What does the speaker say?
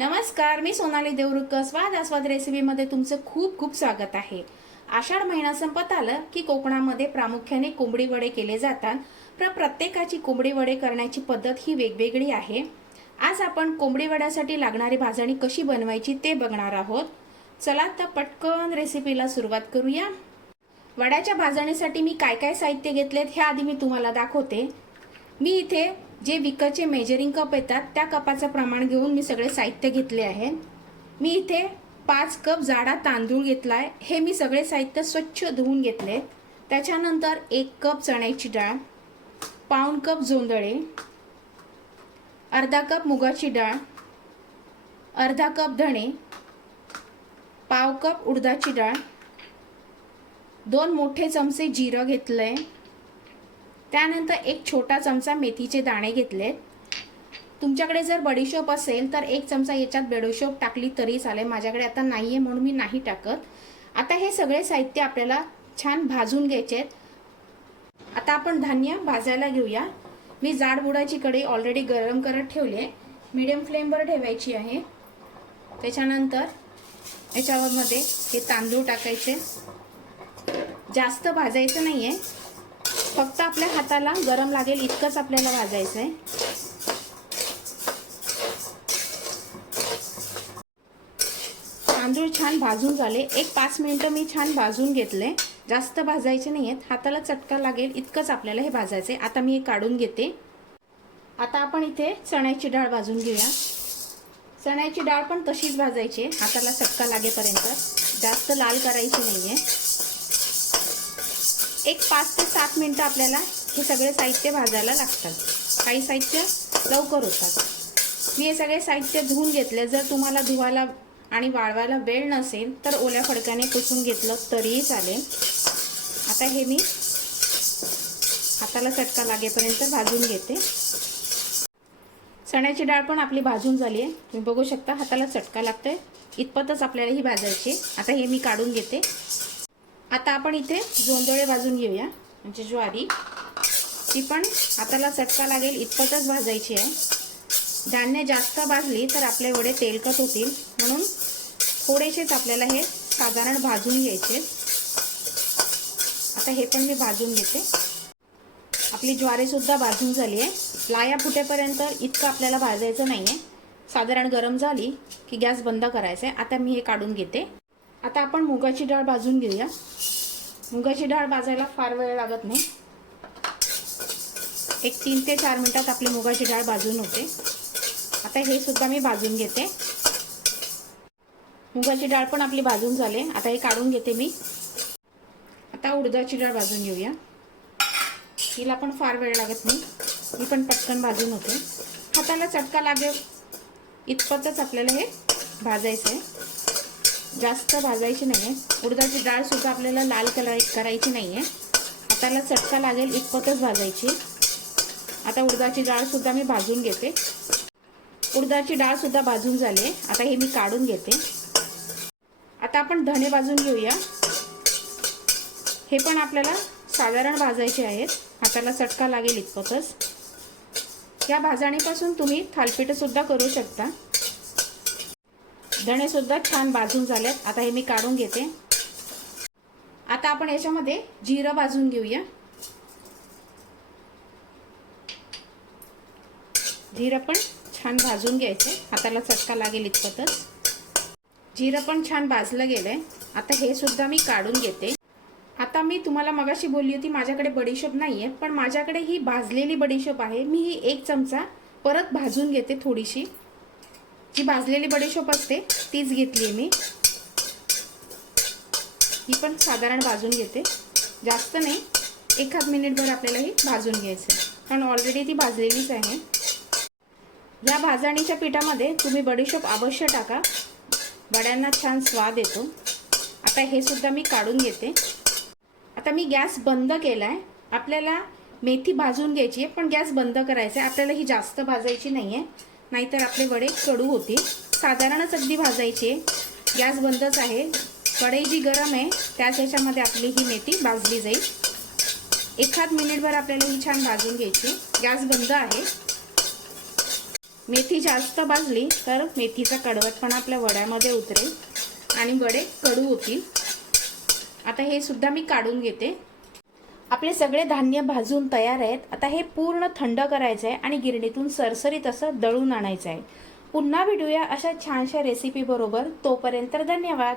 नमस्कार मी सोनाली देवरुक्कर स्वाद आस्वाद रेसिपीमध्ये तुमचं खूप खूप स्वागत आहे. आषाढ महिना संपत आलं की कोकणामध्ये प्रामुख्याने कोंबडी वडे केले जातात. पण प्रत्येकाची कोंबडी वडे करण्याची पद्धत ही वेगवेगळी आहे. आज आपण कोंबडी वड्यासाठी लागणारी भाजणी कशी बनवायची ते बघणार आहोत. चला तर पटकन रेसिपीला सुरुवात करूया. वड्याच्या भाजणीसाठी मी काय काय साहित्य घेतलेत हे आधी मी तुम्हाला दाखवते. मी इथे जे विकतचे मेजरिंग कप येतात त्या कपाचं प्रमाण घेऊन मी सगळे साहित्य घेतले आहे. मी इथे पाच कप जाडा तांदूळ घेतलाय. हे मी सगळे साहित्य स्वच्छ धुवून घेतले. त्याच्यानंतर एक कप चण्याची डाळ पाऊण कप जोंदळे अर्धा कप मुगाची डाळ अर्धा कप धणे पाव कप उडदाची डाळ दोन मोठे चमचे जिरं घेतलं आहे त्यानंतर एक छोटा चमचा मेथीचे दाणे घेतलेत तुमच्याकडे जर बडीशोप असेल तर एक चमचा याच्यात बेडोशोप टाकली तरी चालेल. माझ्याकडे आता नाही आहे म्हणून मी नाही टाकत. आता हे सगळे साहित्य आपल्याला छान भाजून घ्यायचे आहेत. आता आपण धान्य भाजायला घेऊया. मी जाड बुडाची कढई ऑलरेडी गरम करत ठेवली आहे. मिडियम फ्लेमवर ठेवायची आहे. त्याच्यानंतर याच्यामध्ये हे तांदूळ टाकायचे. जास्त भाजायचं नाही आहे फक्त आपल्या हाताला गरम लागेल इतकंच आपल्याला भाजायचं आहे तांदूळ छान भाजून झाले. एक पाच मिनटं मी छान भाजून घेतले. जास्त भाजायचे नाही आहेत हाताला चटका लागेल इतकंच आपल्याला हे भाजायचं आहे आता मी हे काढून घेते. आता आपण इथे चण्याची डाळ भाजून घेऊया. चण्याची डाळ पण तशीच भाजायची हाताला चटका लागेपर्यंत. जास्त लाल करायची नाही आहे एक पाच ते सात मिनटं आपल्याला हे सगळे साहित्य भाजायला लागतात. काही साहित्य लवकर होतात. मी हे सगळे साहित्य धुवून घेतले. जर तुम्हाला धुवायला आणि वाळवायला वेळ नसेल तर ओल्या फडक्याने पुसून घेतलं तरीही चालेल. आता हे मी हाताला चटका लागेपर्यंत भाजून घेते. चण्याची डाळ पण आपली भाजून झाली आहे. तुम्ही बघू शकता हाताला चटका लागतोय. इतपतच आपल्याला ही भाजायची आता हे मी काढून घेते. आता आपण इथे जोंदळे भाजून घेऊया. म्हणजे ज्वारी ती पण हाताला चटका लागेल इतपतच भाजायची आहे. धान्य जास्त भाजली तर आपले वडे तेलकट होतील. म्हणून थोडेसेच आपल्याला हे साधारण भाजून घ्यायचे. आता हे पण मी भाजून घेते. आपली ज्वारीसुद्धा भाजून झाली आहे. लाया फुटेपर्यंत इतकं आपल्याला भाजायचं नाही आहे साधारण गरम झाली की गॅस बंद करायचा आहे. आता मी हे काढून घेते. आता आपण मुगाची डाळ भाजून घेऊया. मुगाची डाळ भाजायला फार वेळ लागत नाही. एक तीन ते चार मिनटात आपली मुगाची डाळ भाजून होते. आता हे सुद्धा मी भाजून घेते. मुगाची डाळ पण आपली भाजून झाले. आता हे काढून घेते मी. आता उडदाची डाळ भाजून घेऊया. हिला पण फार वेळ लागत नाही. ही पण पटकन भाजून होते. हाताला चटका लागेल. इतपतच आपल्याला हे भाजायचं आहे जास्त भाजायची नाही आहे उडदाची डाळसुद्धा आपल्याला लाल कलर करायची नाही आहे हाताला चटका लागेल इतपतच भाजायची. आता उडदाची डाळ सुद्धा मी भाजून घेते. उडदाची डाळसुद्धा भाजून झाली. आहे आता हे मी काढून घेते. आता आपण धणे भाजून घेऊया. हे पण आपल्याला साधारण भाजायचे आहेत. हाताला चटका लागेल इतपतच या भाजणीपासून तुम्ही थालपीठसुद्धा करू शकता. धणे सुद्धा छान भाजून झालेत. आता हे मी काढून घेते. आता आपण याच्यामध्ये जिरं भाजून घेऊया. जिरं पण छान भाजून घ्यायचे. हाताला चटका लागेल इतपतच. जिरं पण छान भाजलं गेलंय. आता हे सुद्धा मी काढून घेते. आता मी तुम्हाला मगाशी बोलली होती माझ्याकडे बडीशोप आहे पण माझ्याकडे ही भाजलेली बडीशोप आहे. मी ही एक चमचा परत भाजून घेते थोडीशी. ही भाजलेली बडीशोप असते तीच घेतली आहे मी. ही पण साधारण भाजून घेते. जास्त नाही एखाद मिनिटभर आपल्याला ही भाजून घ्यायचं कारण ऑलरेडी ती भाजलेलीच आहे. या भाजणीच्या पिठामध्ये तुम्ही बडीशोप अवश्य टाका. वड्यांना छान स्वाद येतो. आता हे सुद्धा मी काढून घेते. आता मी गॅस बंद केला आहे आपल्याला मेथी भाजून घ्यायची आहे पण गॅस बंद करायचा आहे आपल्याला ही जास्त भाजायची नाही आहे नाहीतर आपले वडे कडू होतील. साधारणच अगदी भाजायचे. गॅस बंदच आहे. कढई जी गरम आहे त्याच ह्याच्यामध्ये आपली ही मेथी भाजली जाईल. एखाद मिनिटभर आपल्याला ही छान भाजून घ्यायची. गॅस बंद आहे. मेथी जास्त भाजली तर मेथीचा कडवटपणा आपल्या वड्यामध्ये उतरेल आणि वडे कडू होतील. आता हे सुद्धा मी काढून घेते. आपले सगळे धान्य भाजून तयार आहेत. आता हे पूर्ण थंड करायचं आहे आणि गिरणीतून सरसरीत असं दळून आणायचं आहे. पुन्हा भेटूया अशा छानशा रेसिपी बरोबर. तोपर्यंत धन्यवाद.